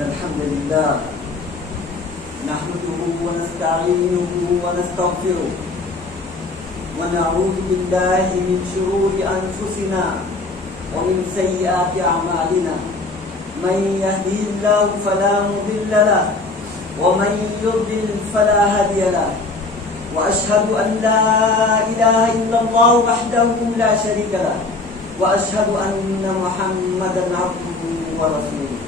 الحمد لله نحمده ونستعينه ونستغفره ونعوذ بالله من شرور أنفسنا ومن سيئات أعمالنا من يهدي الله فلا مضل له ومن يضلل فلا هادي له وأشهد أن لا إله إلا الله وحده لا شريك له وأشهد أن محمدا عبده ورسوله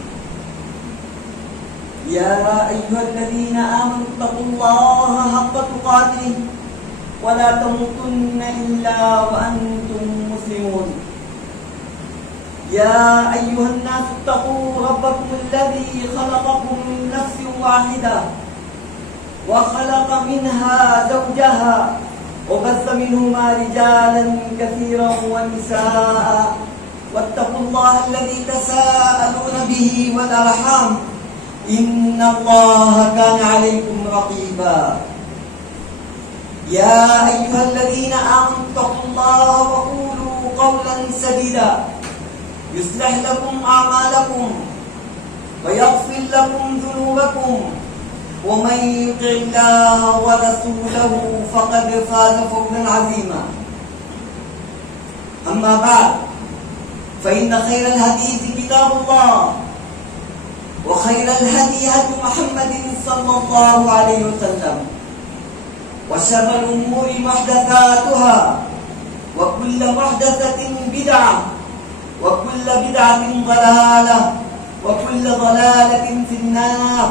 يا أيها الذين آمنوا اتقوا الله حق تقاته ولا تموتن إلا وأنتم مسلمون يا أيها الناس اتقوا ربكم الذي خلقكم من نفس واحدة وخلق منها زوجها وبث منهما رجالا كثيرا ونساء واتقوا الله الذي تساءلون به والأرحام إن الله كان عليكم رقيبا يا أيها الذين آمنوا اتقوا الله وقولوا قولا سديدا يصلح لكم أعمالكم ويغفر لكم ذنوبكم ومن يطع الله ورسوله فقد فاز فوزا عظيما أما بعد فإن خير الحديث كتاب الله وخير الهدي هدي محمد صلى الله عليه وسلم وشر الأمور محدثاتها وكل محدثة بدعة وكل بدعة ضلالة وكل ضلالة في النار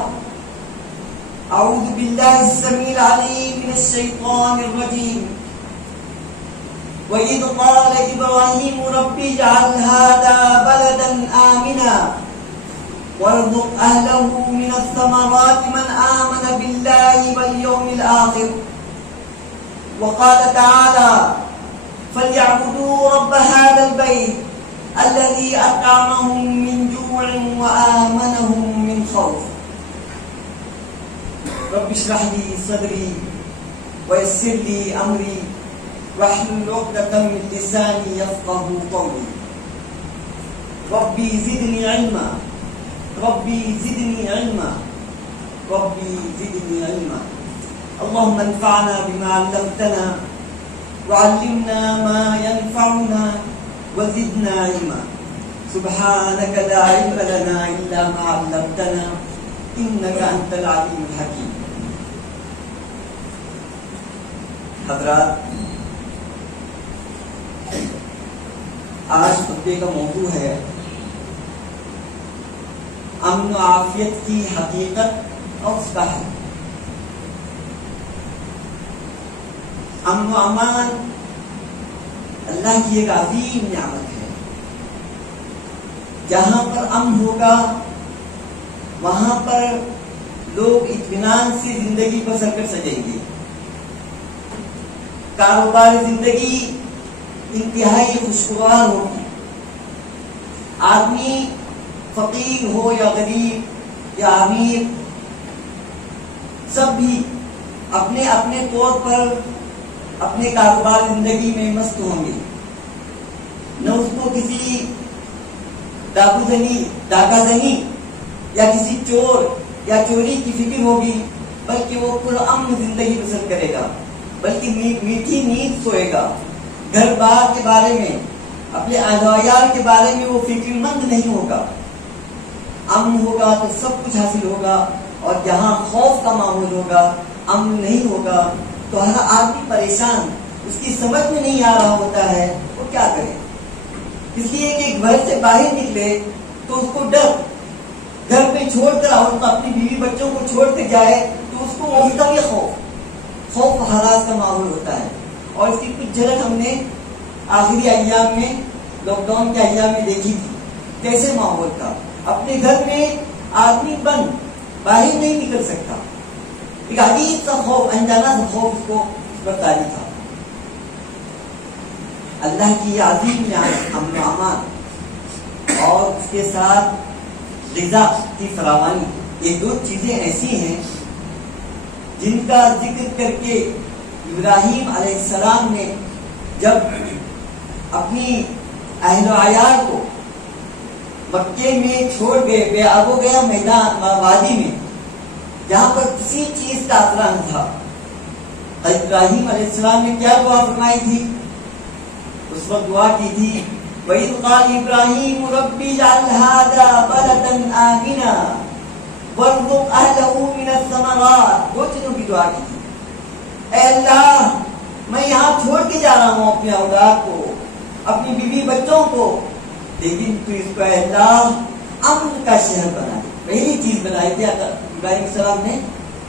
أعوذ بالله السميع العليم من الشيطان الرجيم وإذ قال إبراهيم رب اجعل هذا بلدا آمنا وارزق أهله من الثمرات من آمن بالله واليوم الآخر وقال تعالى فليعبدوا رب هذا البيت الذي أطعمهم من جوع وآمنهم من خوف رب اشرح لي صدري ويسر لي أمري واحلل عقدة من لساني يفقهوا قولي ربي زدني علما ربي زدني علما ربي زدني علما اللهم انفعنا بما علمتنا وعلمنا ما ينفعنا وزدنا علما سبحانك لا علم لنا إلا ما علمتنا إنك أنت العليم الحكيم. حضرات، آج خطبے کا موضوع ہے امن و عافیت کی حقیقت اور اس کا حل. امن و امان اللہ کی ایک عظیم نعمت ہے. جہاں پر امن ہوگا وہاں پر لوگ اطمینان سے زندگی بسر کر سکیں گے. کاروبار زندگی انتہائی خوشگوار ہوگی. آدمی فقیر ہو یا غریب یا امیر، سب بھی اپنے اپنے طور پر اپنے کاروبار زندگی میں مست ہوں گے. نہ اس کو کسی ڈاکہ زنی یا کسی چور یا چوری کی فکر ہوگی، بلکہ وہ پرامن زندگی بسر کرے گا، بلکہ میٹھی نیند سوئے گا. گھر بار کے بارے میں، اپنے عیال کے بارے میں وہ فکر مند نہیں ہوگا. امن ہوگا تو سب کچھ حاصل ہوگا، اور جہاں خوف کا ماحول ہوگا، امن نہیں ہوگا تو ہر آدمی پریشان، اس کی سمجھ میں نہیں آ رہا ہوتا ہے وہ کیا کرے. اس لیے کہ گھر سے باہر نکلے تو اس کو ڈر، گھر پہ چھوڑ کر اور اپنی بیوی بچوں کو چھوڑ کے جائے تو اس کو وہیں تک یہ خوف و ہراس کا ماحول ہوتا ہے. اور اس کی کچھ جھلک ہم نے آخری ایام میں لاک ڈاؤن کے ایام میں دیکھی تھی کیسے ماحول تھا. اپنے گھر میں آدمی بند باہر نہیں نکل سکتا. ایک عجیب سا خوف, انجانا سا خوف اس کو بتائی تھا. اللہ کی یہ عظیم نعمت امن و امان اور اس کے ساتھ غذا کی فراوانی, یہ دو چیزیں ایسی ہیں جن کا ذکر کر کے ابراہیم علیہ السلام نے جب اپنی اہل و عیال کو مکے میں چھوڑ گئے, بے آب و گیا میدان وادی میں جہاں پر کسی چیز کا اثر نہ تھا, ابراہیم علیہ السلام نے کیا دعا فرمائی تھی؟ اس وقت دعا کی تھی وَإِذْ قَالَ إِبْرَاهِيمُ رَبِّ اجْعَلْ هَٰذَا بَلَدًا آمِنًا وَارْزُقْ أَهْلَهُ مِنَ الثَّمَرَاتِ. دو چیزوں کی دعا کی تھی. اے اللہ, میں یہاں چھوڑ کے جا رہا ہوں اپنے اولاد کو, اپنی بیوی بچوں کو, لیکن تو اس کو اے اللہ امن کا شہر بنا دے. پہلی چیز بنائی تھی ابراہیم السلام نے,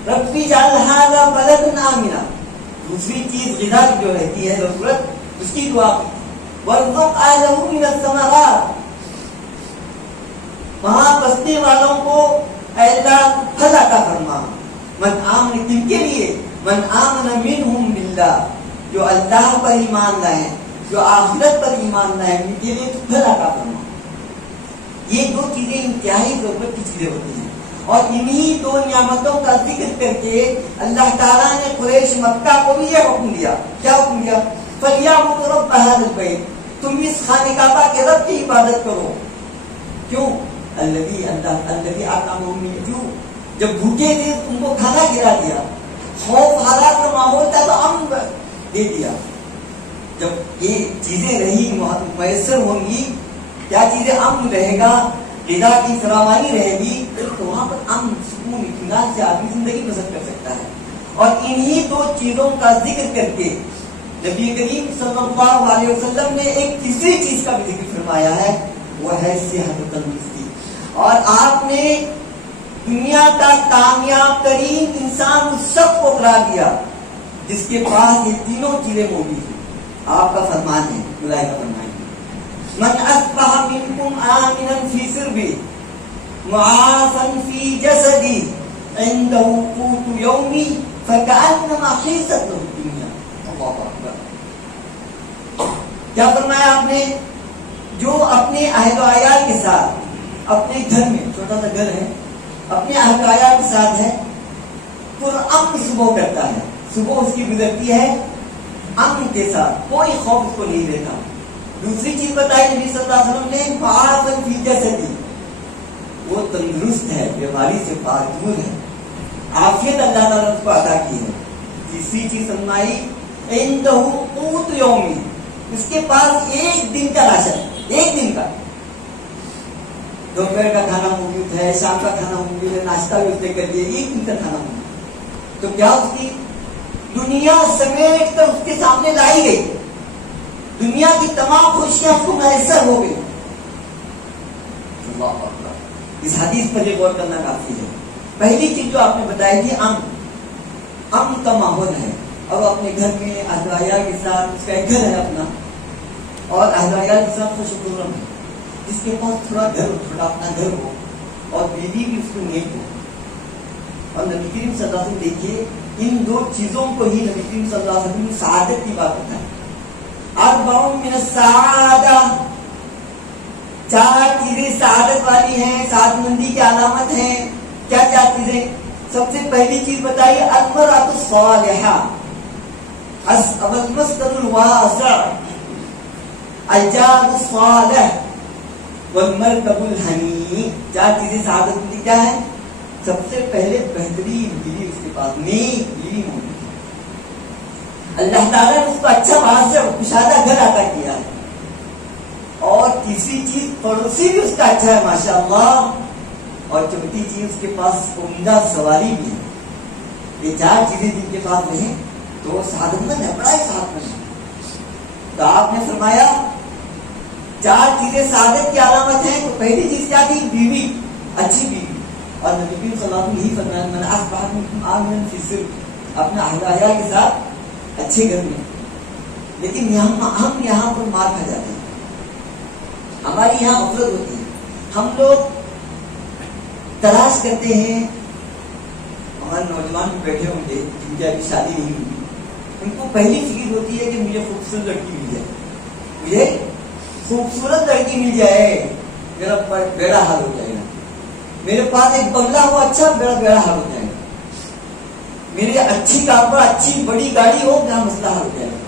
رب اجعل هذا بلدا آمنا. دوسری چیز غذا کی جو رہتی ہے ضرورت, اس کی دعا کی. وارزق اهله من الثمرات, وہاں بسنے والوں کو اے اللہ پھل عطا فرما. من آمن, کن کے لیے؟ من آمن منہم باللہ, جو اللہ پر ایمان لائے, جو آخرت پر ایمان لائے, ان کے لیے پھل عطا فرما. یہ دو چیزیں انتہائی ضرورت کی چیزیں ہوتی ہیں, اور انہی دو نعمتوں کا ذکر کر کے اللہ تعالیٰ نے قریش مکہ کو بھی یہ حکم دیا. کیا حکم دیا؟ فَلْيَعْبُدُوا رَبَّ هَٰذَا الْبَيْتِ, تم اس خانہ کعبہ کے رب کی عبادت کرو. کیوں؟ الذی اطعمہم من جوع, جب بھوکے تھے ان کو کھانا کھلا دیا, خوف حالات کا ماحول تھا تو امن دے دیا. جب یہ چیزیں رہی میسر ہوں گی, کیا چیزیں امن رہے گا, غذا کی فراوانی رہے گی, تو وہاں پر امن سکون اطمینان سے آدمی زندگی بسر کر سکتا ہے. اور انہی دو چیزوں کا ذکر کر کے نبی کریم صلی اللہ علیہ وسلم نے ایک تیسری چیز کا بھی ذکر فرمایا ہے, وہ ہے صحت و تندرستی. اور آپ نے دنیا کا کامیاب ترین انسان اس شخص کو قرار دیا جس کے پاس یہ تینوں چیزیں موجود ہیں. آپ کا فرمان ہے, خدا کا فرمان ہے, من اصبح منکم آمنا فی سربی معافا فی جسدی عنده قوت یومی فکأنما حیزت له الدنیا. اللہ اکبر. کیا فرمایا آپ نے؟ جو اپنے اہل و عیال کے ساتھ اپنے گھر میں, چھوٹا سا گھر ہے, اپنے اہل و عیال کے ساتھ ہے, پرامن صبح کرتا ہے, صبح اس کی گزرتی ہے امن کے ساتھ, کوئی خوف اس کو نہیں دیتا. دوسری چیز بتائی نبی صلی اللہ علیہ وسلم نے, معافا فی جسدی, وہ تندرست ہے, بیماری سے پاک دور ہے, عافیت اللہ تعالیٰ نے اس کو عطا کی ہے. تیسری چیز فرمائی عنده قوت یومی, اس کے پاس ایک دن کا راشن, ایک دن کا, دوپہر کا کھانا موجود ہے, شام کا کھانا موجود ہے, ناشتہ بھی اس نے کر دیا, ایک دن کا کھانا موجود. تو کیا اس کی دنیا سمیٹ کر اس کے سامنے لائی گئی, دنیا کی تمام خوشیاں اس کو میسر ہو گئی. اللہ اکبر. اس حدیث پر یہ غور کرنا کافی ہے. پہلی چیز جو آپ نے بتائی تھی امن, امن کا ماحول ہے, اور اپنے گھر میں اہل و عیال کے ساتھ, اس کا ایک گھر ہے اپنا, اور اہل و عیال کے ساتھ خوش و خرم ہے. جس کے پاس تھوڑا گھر ہو, تھوڑا اپنا گھر ہو, اور بیوی بھی اس کو نیک ہو. اور نبی کریم صلی اللہ علیہ وسلم دیکھیے, ان دو چیزوں کو ہی نبی کریم صلی اللہ علیہ وسلم نے سعادت کی بات بتائی. اربع من السعادہ, چار چیزیں سعادت والی ہیں, سعادت مندی کی علامت ہیں. کیا کیا چیزیں؟ سب سے پہلی چیز بتائیے المرأۃ الصالحہ, المسکن الواسع, الجار الصالح, والمرکب الحنی. چار چیزیں سعادت مندی کیا ہے؟ سب سے پہلے بہترین بیوی اس کے پاس, نیک بیوی موجود ہے. اللہ تعالیٰ نے اس کو اچھا واسع کشادہ گھر عطا کیا ہے. اور تیسری چیز پڑوسی بھی اس کا اچھا ہے ماشاء اللہ. اور چوتھی چیز اس کے پاس عمدہ سواری بھی ہے. یہ چار چیزیں جن کے پاس نہیں تو وہ سعادت مند ہے, بڑا ہی سعادت مند ہے. تو آپ نے فرمایا چار چیزیں سعادت کی علامت ہیں. تو پہلی چیز کیا تھی؟ بیوی, اچھی بیوی. اور نبی کریم صلی اللہ علیہ وسلم یہی فرمایا من اصبح منکم آمنا فی سربی, اپنے اہل و عیال کے ساتھ اچھے گھر میں. لیکن ہم یہاں پر مار کھا جاتے ہیں. ہماری یہاں غفلت ہوتی ہے. ہم لوگ تلاش کرتے ہیں. ہمارے نوجوان بیٹھے ہوں گے جن کی ابھی شادی نہیں ہوئی, ان کو پہلی فکر ہوتی ہے کہ مجھے خوبصورت لڑکی مل جائے, مجھے خوبصورت لڑکی مل جائے, میرا بیڑا حال ہو جائے گا. میرے پاس ایک بنگلہ ہو اچھا, میرا بیڑا حال ہو جائے گا. میری اچھی کار پر اچھی بڑی گاڑی ہو, میرا مسئلہ حل ہو جائے گا.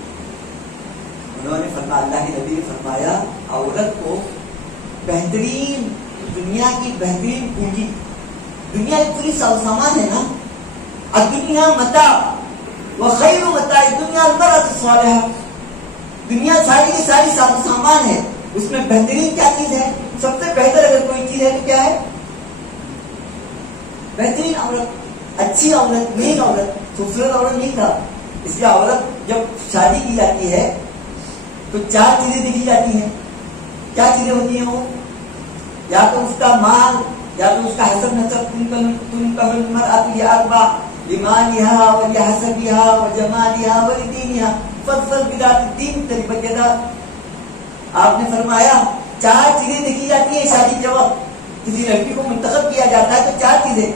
انہوں نے فرمایا, اللہ کے نبی نے فرمایا, عورت کو بہترین دنیا کی بہترین پونجی, دنیا کی پوری سامان ہے نا, الدنیا متاع وخیر متاع الدنیا المرأۃ الصالحہ. دنیا ساری کی ساری سامان ہے, اس میں بہترین کیا چیز ہے؟ سب سے بہتر اگر کوئی چیز ہے تو کیا ہے؟ بہترین عورت, اچھی عورت, نیک عورت, خوبصورت عورت نہیں تھا. اس لیے عورت جب شادی کی جاتی ہے تو 4 چیزیں دیکھی جاتی ہیں. کیا چیزیں ہوتی ہیں وہ؟ یا تو اس کا مال, یا تو اس کا حسب نسب. تم کا المرأۃ لأربع لمالها ولحسبها وجمالها ولدينها فاظفر بذات الدين تربت يداك. آپ نے فرمایا 4 چیزیں دیکھی جاتی ہیں شادی کے وقت. کسی لڑکی کو منتخب کیا جاتا ہے تو 4 چیزیں,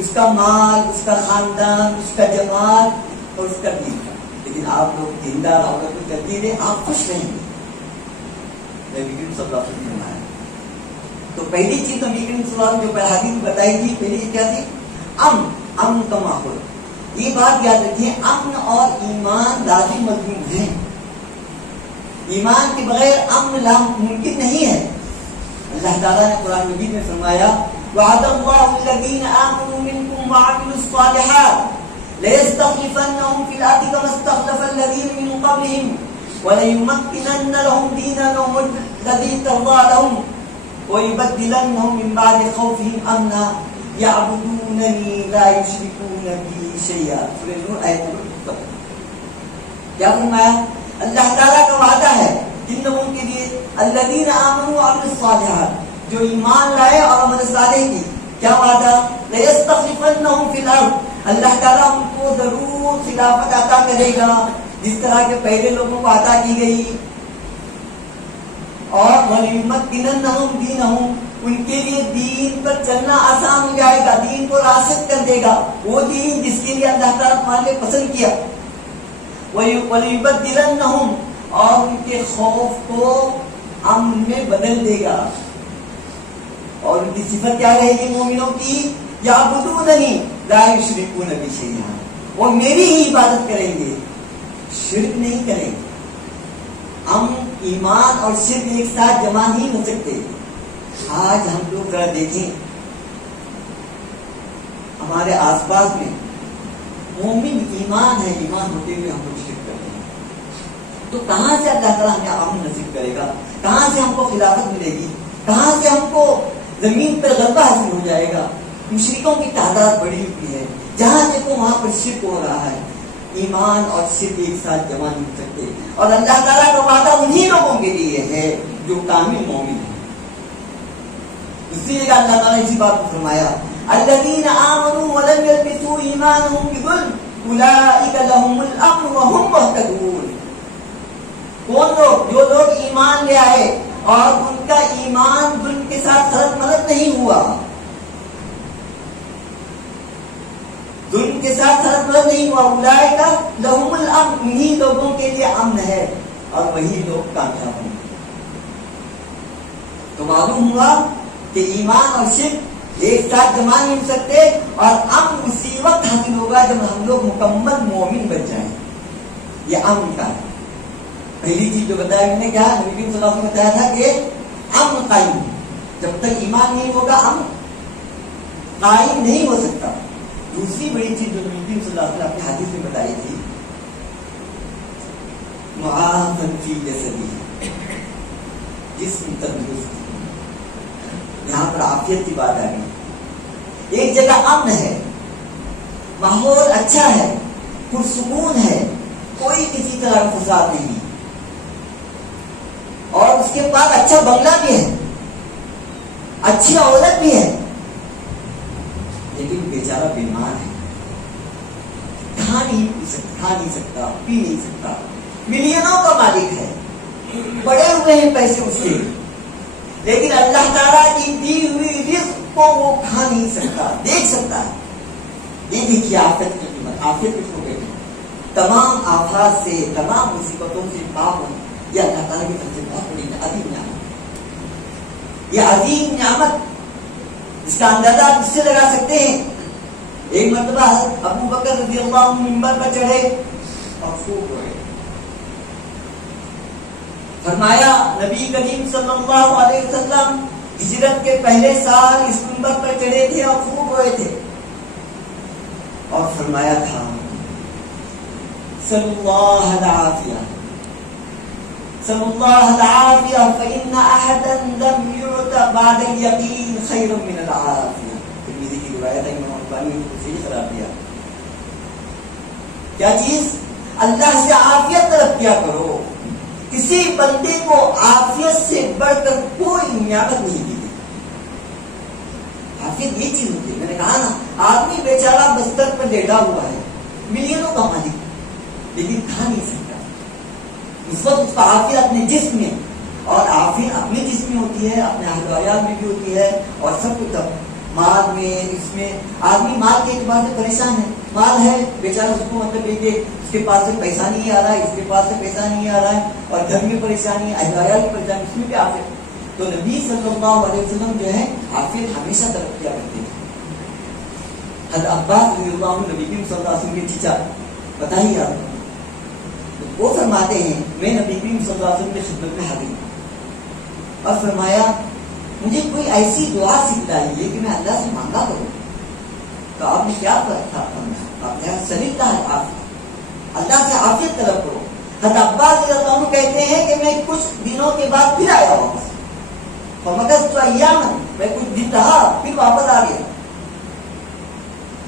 اس کا مال, اس کا خاندان, اس کا جمال اور اس کا دین. لیکن آپ لوگ دیندار عورت کو کرتی رہے, آپ خوش رہیں گے. نبی کریم صلی اللہ علیہ وسلم نے فرمایا. تو پہلی چیز نبی کریم صلی اللہ علیہ وسلم جو حدیث بتائی تھی, پہلی کیا تھی؟ امن کا ماحول. یہ بات یاد رکھیے, امن اور ایمان لازم مضمون ہے. ایمان کے بغیر امن ممکن نہیں ہے. اللہ تعالیٰ نے قرآن مجید میں فرمایا, وعد اللہ الذین آمنوا منکم وعملوا الصالحات ليستخلفنهم في الارض كما استخلف الذين من قبلهم وليمكنن لهم دينهم الذي ارتضى لهم ويبدلنهم من بعد خوفهم امنا يعبدونني لا يشركون بي شيئا. سورہ نور آیت نمبر 7. کیا فرمایا؟ اللہ تعالیٰ کا وعدہ ہے جن لوگوں کے لیے الذین آمنوا وعملوا الصالحات, جو ایمان لائے اور عمل صالح کی. کیا وعدہ؟ لَيَسْتَخْلِفَنَّهُمْ فِي الْأَرْضِ, اللہ تعالیٰ ان کو ضرور خلافت عطا کرے گا جس طرح کے پہلے لوگوں کو عطا کی گئی. اور وَلِيُمَكِّنَنَّهُمْ دِينَهُمْ, ان کے لیے دین پر چلنا آسان ہو جائے گا, دین کو راسخ کر دے گا, وہ دین جس کے لیے اللہ تعالیٰ تمہارے پسند کیا. وَلِيُبَدِّلَنَّهُمْ, اور ان کے خوف کو امن میں بدل دے گا. اور ان کی صفت کیا رہے گی مومنوں کی؟ یعبدوننی لا یشرکون بی شیئا, وہ میری ہی عبادت کریں گے, شرک نہیں کریں گے. ہم ایمان اور شرک ایک ساتھ جمع نہیں ہو سکتے. آج ہم لوگ ذرا دیکھیں ہمارے آس پاس میں مومن ایمان ہے, ایمان ہوتے ہوئے ہم لوگ شرک کرتے ہیں. تو کہاں سے اللہ تعالیٰ ہمیں امن نصیب کرے گا؟ کہاں سے ہم کو خلافت ملے گی؟ کہاں سے ہم کو زمین پر غلبہ حاصل ہو جائے گا؟ مشرکوں کی تعداد بڑی ہوئی ہے, جہاں دیکھو وہاں پر شرک ہو رہا ہے. ایمان اور شرک ایک ساتھ جمع نہیں ہو سکتے. اور اللہ تعالیٰ کا وعدہ انہی لوگوں کے لیے ہے جو کامل مومن ہیں. اسی لیے اللہ تعالیٰ نے اسی بات کو فرمایا, الذین آمنوا ولم یلبسوا ایمانهم بظلم اولئک لهم الامن وهم مهتدون. کون لوگ؟ جو لوگ ایمان لے آئے اور ان کا ایمان ظلم کے ساتھ خلط ملط نہیں ہوا, ظلم کے ساتھ خلط ملط نہیں ہوا. اولئک لهم الامن, انہی لوگوں کے لیے امن ہے اور وہی لوگ کامیاب ہوں. تو معلوم ہوا کہ ایمان اور شرک ایک ساتھ جمع نہیں ہو سکتے, اور امن اسی وقت حاصل ہوگا جب ہم لوگ مکمل مومن بن جائیں. یہ امن کا ہے. پہلی چیز جو بتایا میں نے, کیا نبی صلی اللہ علیہ وسلم نے بتایا تھا کہ امن قائم, جب تک ایمان نہیں ہوگا امن قائم نہیں ہو سکتا. دوسری بڑی چیز جو نبی صلی اللہ علیہ وسلم اپنی حدیث میں بتائی تھی, معافن فی جسدی, جسم تندرست. یہاں پر عافیت کی بات آ گئی. ایک جگہ امن ہے, ماحول اچھا ہے, پرسکون ہے, کوئی کسی طرح کا فساد نہیں, اور اس کے پاس اچھا بنگلہ بھی ہے, اچھی عورت بھی ہے, لیکن بیچارہ بیمار ہے, کھا نہیں سکتا, پی نہیں سکتا, ملینوں کا مالک ہے, بڑے ہوئے ہیں پیسے اس کے, لیکن اللہ تعالیٰ کی دی ہوئی رزق کو وہ کھا نہیں سکتا، دیکھ سکتا ہے. یہ دیکھیے آفت کی قیمت. آفت کس کو کہتے ہیں؟ تمام آفات سے، تمام مصیبتوں سے پاک ہونا. یہ اللہ تعالیٰ کی طرف سے بہت بڑی عظیم نعمت. یہ عظیم نعمت اس کا اندازہ آپ اس سے لگا سکتے ہیں. ایک مرتبہ ابو بکر رضی اللہ عنہ منبر پر چڑھے اور خوب روئے. فرمایا نبی کریم صلی اللہ علیہ وسلم ہجرت کے پہلے سال اس منبر پر چڑھے تھے اور خوب روئے تھے، اور فرمایا تھا صلی اللہ العافیہ صلی اللہ العافیہ فإن أحدا لم يعط بعد اليقین خیر من العافیہ. ترمذی کی روایت ہے، امام البانی نے صحیح قرار دیا. کیا چیز؟ اللہ سے عافیت طلب کیا کرو. کسی بندے کو عافیت سے بڑھ کر کوئی نعمت نہیں دی. عافیت یہ چیز ہوتی ہے. میں نے کہا نا، آدمی بیچارہ بستر پر لیٹا ہوا ہے، ملینوں کا مالک، لیکن کھا نہیں سکتا. اس وقت اس کا عافیت اپنے جسم میں، اور عافیت اپنے جسم میں ہوتی ہے، اپنے اہل وعیال میں بھی ہوتی ہے، اور سب کچھ مال میں. اس میں آدمی مال کے اعتبار سے پریشان ہے. مال ہے بیچارہ، اس کو مطلب یہ کہ اس کے پاس سے پیسہ نہیں آ رہا ہے، اس کے پاس سے پیسہ نہیں آ رہا ہے، اور گھر میں پریشانی، اہل وعیال کی پریشانی، اس میں بھی عافیت. تو نبی صلی اللہ علیہ وسلم جو ہے عافیت ہمیشہ طلب کیا کرتے ہیں. حضرت عباس رضی اللہ عنہ نبی کریم صلی اللہ علیہ وسلم کے چچا، بتائیے آپ، وہ فرماتے ہیں میں نبی کریم صلی اللہ علیہ وسلم کی خدمت میں حاضر اور فرمایا مجھے کوئی ایسی دعا سکھلائیے کہ میں اللہ سے مانگا کروں. تو آپ نے کیا کہا؟ آپ نے سلیقہ ہے عافیت، اللہ سے عافیت طلب کرو. حضرت عباس رضی اللہ عنہ کہتے ہیں کہ میں کچھ دنوں کے بعد پھر آیا واپس، فمکثت ایاما، میں کچھ دن رہا پھر واپس آ گیا.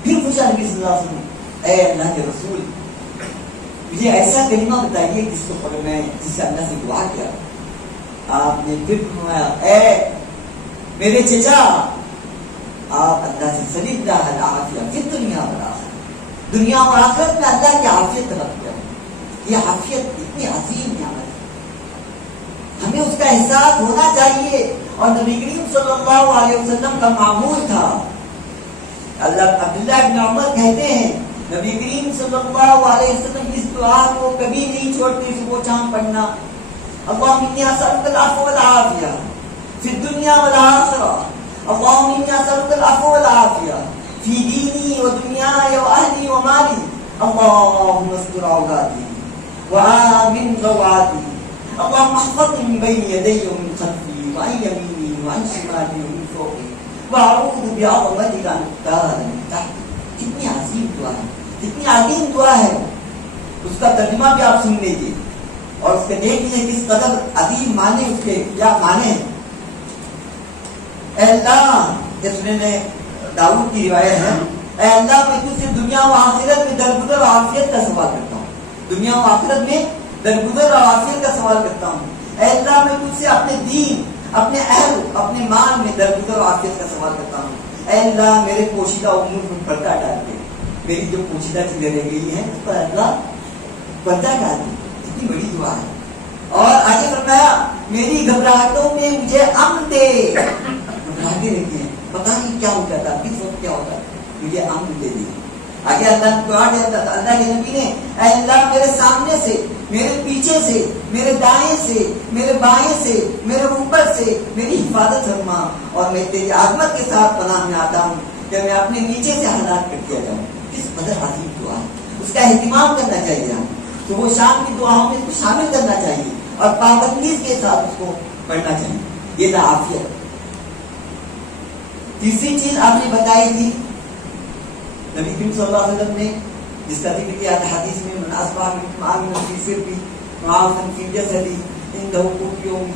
پھر پوچھا نبی صلی اللہ علیہ وسلم، اے اللہ کے رسول مجھے ایسا کلمہ بتائیے جس کو پڑھ میں، جس سے اللہ سے دعا کیا. آپ نے پھر فرمایا اے میرے چچا، آپ اللہ سے سلیقہ العافیہ فی الدنیا والآخرہ، دنیا و آخرت میں اللہ کی عافیت طلب کیا. یہ عافیت اتنی عظیم نعمت ہے، ہمیں اس کا احساس ہونا چاہیے. اور نبی کریم صلی اللہ علیہ وسلم کا معمول تھا. اللہ عبداللہ ابن عمر کہتے ہیں نبی کریم صلی اللہ علیہ وسلم اس دعا کو کبھی نہیں چھوڑتے، صبح شام پڑھنا. اللہم انی اسألک العفو والعافیہ فی الدنیا والآخرہ، اللہم انی اسألک العفو والعافیہ فی دینی و دنیای و اہلی و مالی، اللہم استر عوراتي وآمن روعاتي، اللهم احفظني من بين يدي ومن خلفي وعن يميني وعن شمالي ومن فوقي واعوذ بعظمتك ان اغتال من تحتي. کتنی عظیم دعا ہے، کتنی عظیم دعا ہے. اس کا ترجمہ بھی آپ سن لیجیے اور اس کے دیکھ لیجیے کس قدر عظیم معنی اس کے کیا معنی ہیں. اے اللہ، اس میں داؤد کی روایت ہے، اے اللہ میں تجھ سے دنیا و آخرت میں درگزر و عافیت کا سوال کرتا ہوں. دنیا و آخرت میں درگزر اور عافیت کا سوال کرتا ہوں. اے اللہ میں تجھ سے اپنے دین، اپنے اہل، اپنے مال میں درگزر اور عافیت کا سوال کرتا ہوں. اے اللہ میرے پوشیدہ امور پر پردہ ڈال دے. میری جو پوشیدہ چیزیں رہ گئی ہیں اس پر اللہ پردہ ڈال دے. کتنی بڑی دعا ہے. اور آگے فرمایا میری گھبراہٹوں میں مجھے امن دے. گھبراہٹیں رہتی ہیں، پتہ نہیں کیا ہو جاتا، کس وقت کیا ہوتا ہے، مجھے امن دے دی. آگے اللہ دعا دیتا، اللہ کے نبی نے اے اللہ میرے سامنے سے، میرے پیچھے سے، میرے دائیں سے، میرے بائیں سے، میرے اوپر سے میری حفاظت فرما، اور میں تیری عظمت کے ساتھ پناہ میں آتا ہوں کہ میں اپنے نیچے سے ہلاک کر دیا جاؤں. کس قدر عظیم دعا ہے، اس کا اہتمام کرنا چاہیے. ہم صبح شام کی دعاؤں میں اس کو شامل کرنا چاہیے اور پابندی کے ساتھ اس کو پڑھنا چاہیے. یہ تھا عافیت. تیسری چیز آپ نے بتائی تھی نبی کریم صلی اللہ علیہ وسلم نے جس کا ذکر کیا تھا حدیث میں، مناسبہ بھی معافن فی جسدی عنده قوت یوم.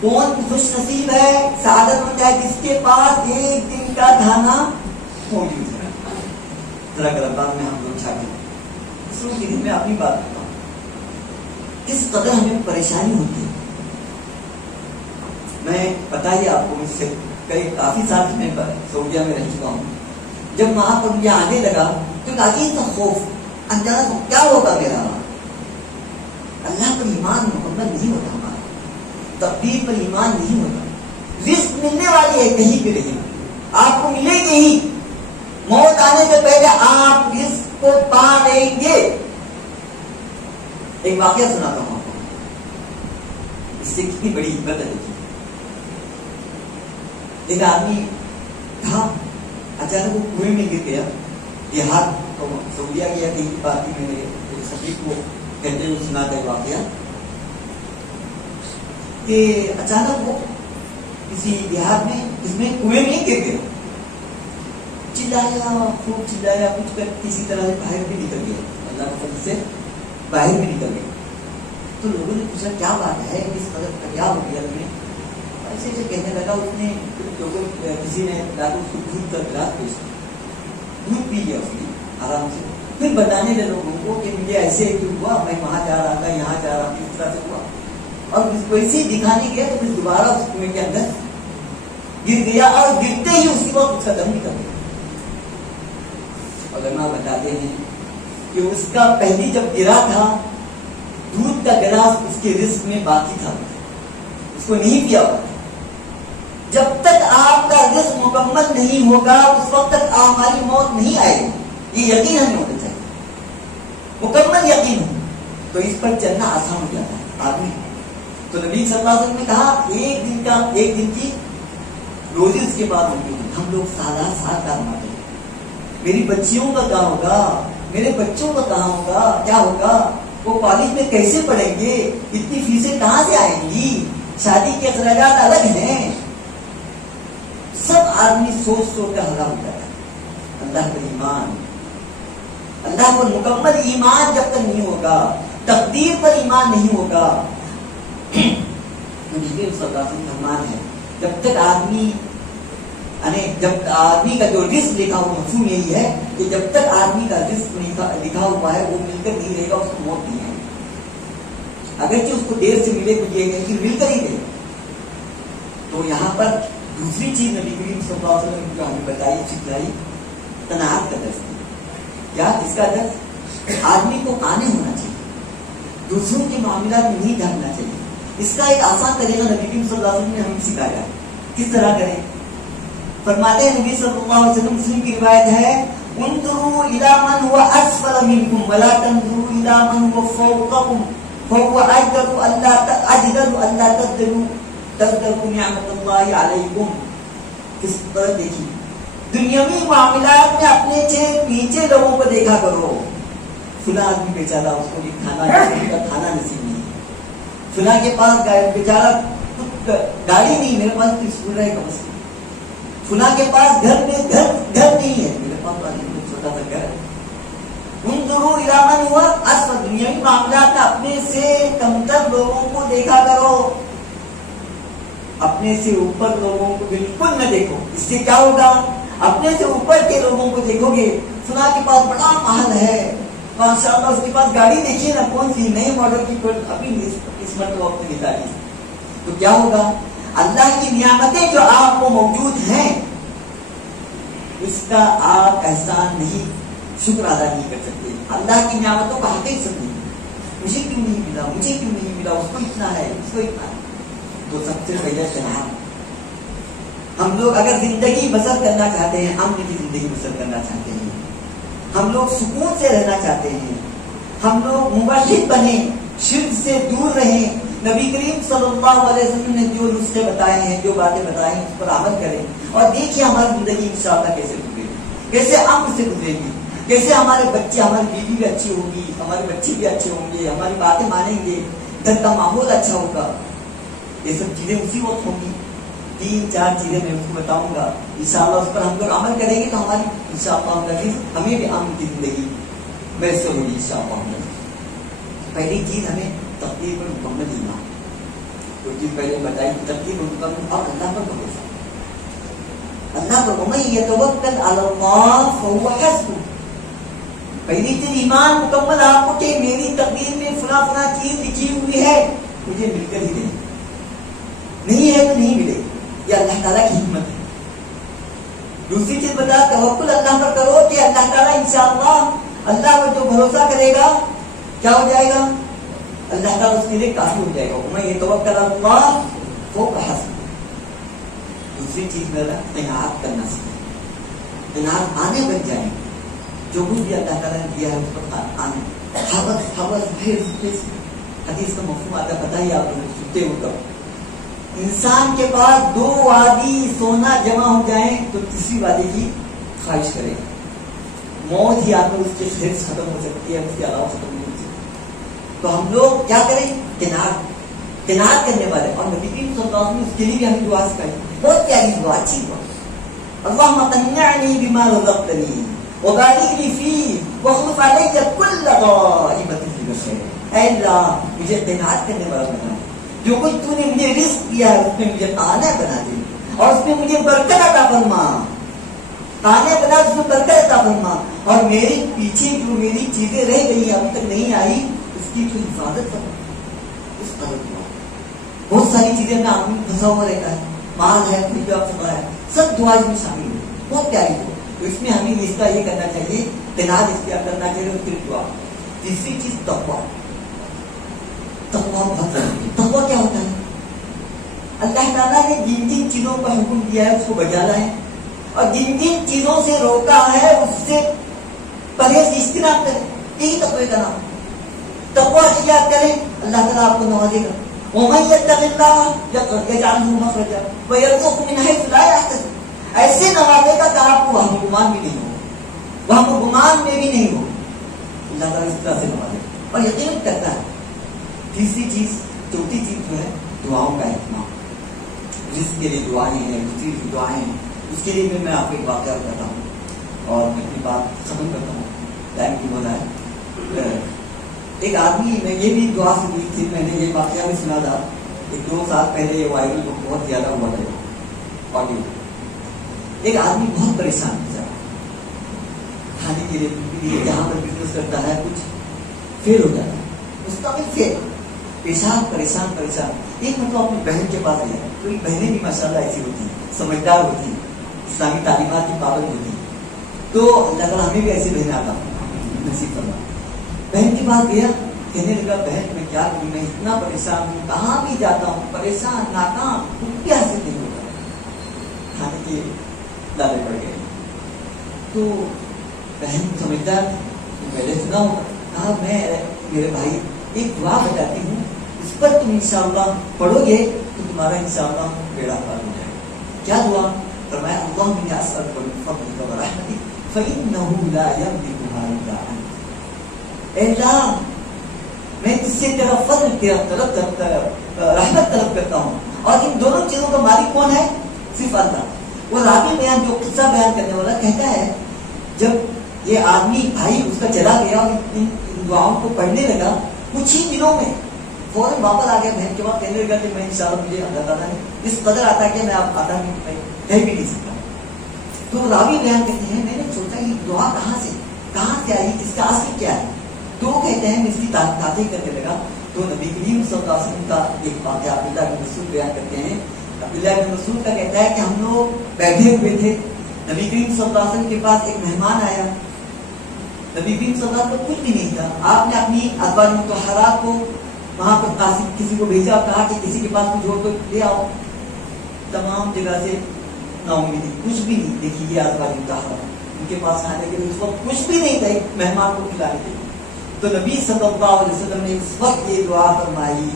کون خوش نصیب ہے، سعادت مند ہے جس کے پاس ایک دن کا کھانا موجود ہے. ذرا رمضان میں ہم لوگ چھاٹے اس کے دن میں اپنی بات کرتا ہوں، کس قدر ہمیں پریشانی ہوتی ہے. میں بتائیے آپ کو، مجھ سے کافی سال میں سعودیہ میں رہ چکا ہوں. جب وہاں پر مجھے آنے لگا تو ایک عجیب سا خوف، انجانا تو کیا ہوگا میرا. اللہ پر ایمان مکمل نہیں ہوتا ہمارا. تقدیر پر ایمان نہیں ہوتا. رزق ملنے والی ہے, کہیں پہ نہیں, آپ کو ملے گی ہی. موت آنے سے پہلے آپ رزق کو پا لیں گے. ایک واقعہ سناتا ہوں آپ کو, اس سے کتنی بڑی حکمت ہے. ایک آدمی تھا, اچانک وہ کنویں میں گر گیا. دیہات تو سعودیہ گیا کہیں پارٹی میں, میرے سبھی کو کہتے ہوئے سنا تھا واقعہ کہ اچانک وہ کسی دیہات میں جس میں کنویں میں گر گیا. چلایا, خوب چلایا, کچھ کر کسی طرح سے باہر بھی نکل گیا. اللہ کے فضل سے باہر بھی نکل گیا. تو لوگوں نے پوچھا کیا بات ہے, اس قدر کا کیا ہو گیا تمہیں؟ ایسے ایسے کہنے لگا. اس نے لوگوں کسی نے اس کو دودھ کا گلاس پیش کیا, دودھ پی لیا اس نے آرام سے. پھر بتانے لگے لوگوں کو کہ مجھے ایسے کیوں ہوا, میں وہاں جا رہا تھا, یہاں جا رہا تھا, اس طرح سے ہوا. اور ویسے ہی دکھانے گیا تو پھر دوبارہ اس کنویں کے اندر گر گیا, اور گرتے ہی اسی وقت اس کا دم نکل گیا. علماء بتاتے ہیں کہ اس کا پہلی جب گرا تھا, دودھ کا گلاس اس کے رزق میں باقی تھا, اس کو نہیں پیا ہوا. جب تک آپ کا رزق مکمل نہیں ہوگا اس وقت تک ہماری موت نہیں آئے گی. یہ یقین ہمیں ہونا چاہیے, مکمل یقین ہو تو اس پر چلنا آسان ہو جاتا ہے آدمی. تو نبی صلی اللہ علیہ وسلم نے کہا ایک دن کی روزی اس کے بعد ہوگی. ہم لوگ سادہ کارنامے, میری بچیوں کا کہاں ہوگا, میرے بچوں کا کہاں ہوگا, کیا ہوگا, وہ کالج میں کیسے پڑھیں گے, اتنی فیسیں کہاں سے آئیں گی, شادی کے اخراجات الگ ہیں. سب آدمی سوچ کر ہلا ہوتا ہے. اللہ پر ایمان, اللہ پر مکمل ایمان جب تک نہیں ہوگا, تقدیر پر ایمان نہیں ہوگا. فرمان ہے جب تک آدمی کا جو رزق لکھا ہوا, مفہوم یہی ہے کہ جب تک آدمی کا رزق لکھا ہوا ہے وہ مل کر نہیں رہے گا, اس کو موت نہیں ہے. اگرچہ اس کو دیر سے ملے تو یہ کہ مل کر ہی دے. تو یہاں پر دوسری چیز نبی کریم صلی اللہ علیہ وسلم جو ہمیں بتائی, سکھلائی, قناعت کا درس. کیا اس کا درس آدمی کو قانع ہونا چاہیے, دوسروں کے معاملات میں نہیں ڈھالنا چاہیے. اس کا ایک آسان طریقہ نبی کریم صلی اللہ علیہ وسلم نے ہمیں سکھایا. کس طرح کریں؟ فرماتے ہیں نبی صلی اللہ علیہ وسلم, مسلم کی روایت ہے, انظروا الى من هو اسفل منكم ولا تنظروا الى من هو فوقكم فهو اجدر الا تقدروا نعمت اللہ علیکم. کس طرح دیکھیے, دنیاوی معاملات میں اپنے سے نیچے لوگوں کو دیکھا کرو. فلاں آدمی بیچارہ, اس کو کھانا نصیب نہیں, فلاں کے پاس بیچارہ گاڑی نہیں, میرے پاس اسکول ہے کم سے کم. فلاں کے پاس گھر نہیں ہے, میرے پاس چھوٹا سا گھر ہے. ان ضرور علامہ ہوا اصل دنیاوی معاملات میں اپنے سے کمتر لوگوں کو دیکھا کرو, اپنے سے اوپر لوگوں کو بالکل نہ دیکھو. اس سے کیا ہوگا, اپنے سے اوپر کے لوگوں کو دیکھو گے. فلاں کے پاس بڑا محل ہے, ماشاءاللہ, اس کے پاس گاڑی دیکھیے نا, کون سی نئی ماڈل کی, ابھی اس مرتبہ وقت نکالی. تو کیا ہوگا, اللہ کی نعمتیں جو آپ کو موجود ہیں اس کا آپ احسان نہیں, شکر ادا نہیں کر سکتے. اللہ کی نعمتوں کا حقیقت نہیں, مجھے کیوں نہیں ملا, مجھے کیوں نہیں ملا, اس کو اتنا ہے, اس کو اتنا ہے. تو سب سے پہلے چاہا ہم لوگ اگر زندگی بسر کرنا چاہتے ہیں, امن کی زندگی بسر کرنا چاہتے ہیں, ہم لوگ سکون سے رہنا چاہتے ہیں, ہم لوگ موحد بنے, شرک سے دور رہیں, نبی کریم صلی اللہ علیہ وسلم نے جو نسخے بتائے ہیں, جو باتیں بتائی ہیں, اس پر عمل کریں. اور دیکھیے ہماری زندگی انشاءاللہ کیسے گزرے گی, کیسے امن سے گزرے گی, کیسے ہمارے بچے, ہماری بیوی بھی اچھی ہوگی, ہمارے بچے بھی اچھے ہوں گے, ہماری باتیں مانیں گے, گھر کا ماحول اچھا ہوگا. یہ سب چیزیں اسی وقت ہوں گی. 3-4 چیزیں میں اس کو بتاؤں گا, انشاءاللہ اس پر ہم لوگ عمل کریں گے تو ہماری انشاءاللہ ہمیں بھی امن کی زندگی میسر ہوگی انشاءاللہ. پہلی چیز ہمیں تقدیر پر مکمل ایمان, جو چیز پہلے بتائی تقدیر پر مکمل, اور اللہ پر بھروسہ. اللہ پر ومن یتوکل علی اللہ فہو حسبہ. پہلی چیز ایمان مکمل آپ کو کہ میری تقدیر میں فلاں چیز لکھی ہوئی ہے, مجھے مل کر ہی دیں, نہیں ہے تو نہیں ملے. یہ اللہ تعالیٰ کی حکمت ہے. دوسری چیز بتا, توکل اللہ پر کرو کہ اللہ تعالیٰ انشاءاللہ اللہ پر جو بھروسہ کرے گا کیا ہو جائے گا, اللہ تعالیٰ اس کے لیے کافی ہو جائے گا. میں یہ توکل اللہ وہ حسب. دوسری چیز میرا قناعت کرنا سیکھیں. قناعت آنے بن جائیں. جو کچھ بھی اللہ تعالیٰ نے دیا ہے اس پر آنے. حدیث کا مفہوم آتا ہے، پتہ ہی آپ لوگ سنتے ہو. کب انسان کے پاس 2 وادی سونا جمع ہو جائیں تو تیسری وادی کی خواہش کرے گا. موت ہی آ کر اس کی حرص ختم ہو سکتی ہے، اس کے علاوہ ختم نہیں ہو سکتی. تو ہم لوگ کیا کریں؟ قناعت کرنے والے. اور نبی کریم صلی اللہ علیہ وسلم اس کے لیے بھی ہمیں دعا سکھائی. بہت پیاری دعا، اچھی دعا. اللهم قنعني بما رزقتني وبارك لي فيه واخلف علي كل غائبة بخير. اے اللہ مجھے قناعت کرنے والا بنا. جو کچھ تو نے مجھے رزق دیا ہے اس میں مجھے قانع بنا دے اور اس میں مجھے برکت عطا فرما. قانع بنا، اس میں برکت عطا فرما. اور میرے پیچھے جو میری چیزیں رہ گئی ابھی تک نہیں آئی اس کی تو حفاظت کرنا. اس قدر دعا. بہت ساری چیزیں میں آدمی پھنسا ہوا رہتا ہے، مال ہے، کوئی جاب سب ہے، سب دعا اس میں شامل ہے. بہت پیاری دعا. تو اس میں ہمیں اس کا یہ کرنا چاہیے، قناعت اختیار کرنا چاہیے. پھر دعا. تیسری چیز تقویٰ. تقویٰ بہت ضروری ہے. تقویٰ کیا ہوتا ہے؟ اللہ تعالیٰ نے جن جن چیزوں کا حکم دیا ہے اس کو بجا لائیں، اور جن جن چیزوں سے روکا ہے اس سے پرہیز اجتناب کریں. یہی تقوی کا نام. تقویٰ اختیار کریں، اللہ تعالیٰ آپ کو نوازے گا. وَمَن يَتَّقِ اللَّهَ يَجْعَلْ لَهُ مَخْرَجًا وَيَرْزُقْهُ مِنْ حَيْثُ لَا يَحْتَسِبُ. ایسے نوازے گا کہ آپ کو وہم گمان بھی نہیں ہو، وہم گمان میں بھی نہیں ہو. اللہ تعالیٰ اس طرح سے نوازے اور یقین کرتا ہے. تیسری چیز، چوتھی چیز جو ہے دعاؤں کا اہتمام. جس کے لیے دعائیں ہیں، دوسری دعائیں ہیں، اس کے لیے میں آپ کو ایک واقعہ بتاتا ہوں اور اپنی بات ختم کرتا ہوں. ٹائم کی ہو رہا ہے. ایک آدمی، میں یہ بھی دعا سنی تھی، میں نے یہ واقعہ بھی سنا تھا. 1-2 سال پہلے یہ وائرل بہت زیادہ ہوا تھا آڈیو. ایک آدمی بہت پریشان تھا کھانے کے لیے، جہاں پر بزنس کرتا ہے کچھ فیل ہو جاتا ہے، مستقل فیل، پریشان. ایک مطلب اپنی بہن کے پاس گیا. کوئی بہنیں بھی ماشاءاللہ ایسی ہوتی ہیں، سمجھدار ہوتی ہیں، اسلامی تعلیمات کی پابند ہوتی ہیں. تو اللہ تعالیٰ ہمیں بھی ایسی بہنیں آتا نصیب کرنا. بہن کے پاس گیا، کہنے لگا بہن میں کیا کروں، میں اتنا پریشان ہوں، کہاں بھی جاتا ہوں پریشان، ناکام، کچھ حاصل نہیں ہوتا. کھانے کے دعوے پڑ گئے. تو بہن سمجھدار، میں نے سنا ہوگا، کہا میں میرے بھائی ایک دعا بتاتی ہوں، اس پر تم انشاءاللہ پڑھو گے تو تمہارا انشاءاللہ بیڑا پار ہو جائے گا. کیا دعا؟ فرمایا اللہم انی اسألک من فضلک ورحمتک فإنہ لا یملکھا الا انت. اے اللہ میں تجھ سے تیرا فضل، تیرا رحمت طلب کرتا ہوں، اور ان دونوں چیزوں کا مالک کون ہے؟ صرف اللہ. وہ راوی بیان، جو قصہ بیان کرنے والا، کہتا ہے جب یہ آدمی بھائی اس کا چلا گیا اور ان دعاؤں کو پڑھنے لگا، کچھ ہی دنوں میں فوراً واپس آ گیا بہن کے بعد. کہنے لگا کہ میں انشاءاللہ مجھے اللہ تعالیٰ نے اس قدر آتا ہے کہ میں آپ آتا نہیں، میں کہہ بھی نہیں سکتا. تو راوی بیان کہتے ہیں میں نے سوچا یہ دعا کہاں سے آئی، اس کا اصل کیا ہے. تو کہتے ہیں اس کی تحقیق کرنے لگا تو نبی کریم صلی اللہ علیہ وسلم کا ایک واقعہ عبداللہ بن مسعود بیان کرتے ہیں. عبداللہ بن مسعود کا کہتا ہے کہ ہم لوگ بیٹھے ہوئے تھے، نبی کریم صلی اللہ علیہ وسلم کے پاس ایک مہمان آیا. نبی کریم صلی اللہ علیہ وسلم کو کچھ بھی نہیں تھا. آپ نے اپنی ازواج مطہرات کو وہاں پر کسی کو بھیجا اور کہا کہ کسی کے پاس کچھ ہو تو لے آؤ. تمام جگہ سے نا امیدی، کچھ بھی نہیں. دیکھیے یہ ازواج مطہرات، ان کے پاس کھانے کے لیے اس وقت کچھ بھی نہیں تھا مہمان کو کھلانے کے لیے. تو نبی صلی اللہ علیہ وسلم نے اس وقت یہ دعا فرمائی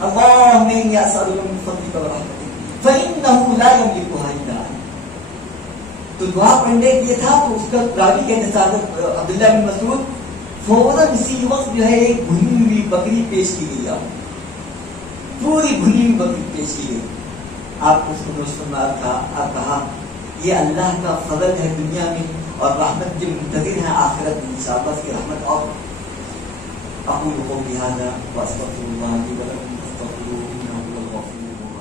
اللہم انی اسألک من فضلک ورحمتک فإنہ لا یملکھا الا انت. تو دعا پڑھنے کے تھا تو اس کا راوی کہتے ہیں عبداللہ بن مسعود، فوراً اسی وقت جو ہے ایک بھنی ہوئی بکری پیش کی گئی. پوری بھنی ہوئی بکری پیش کی گئی. آپ اس کو نوش فرما تھا، آپ کہا یہ اللہ کا فضل ہے دنیا میں اور رحمت کے منتظر ہیں آخرت میں انشاءاللہ اس کی رحمت. اور اقول قولی ھذا واستغفر اللہ لي ولکم فاستغفروه انه هو الغفور الرحیم.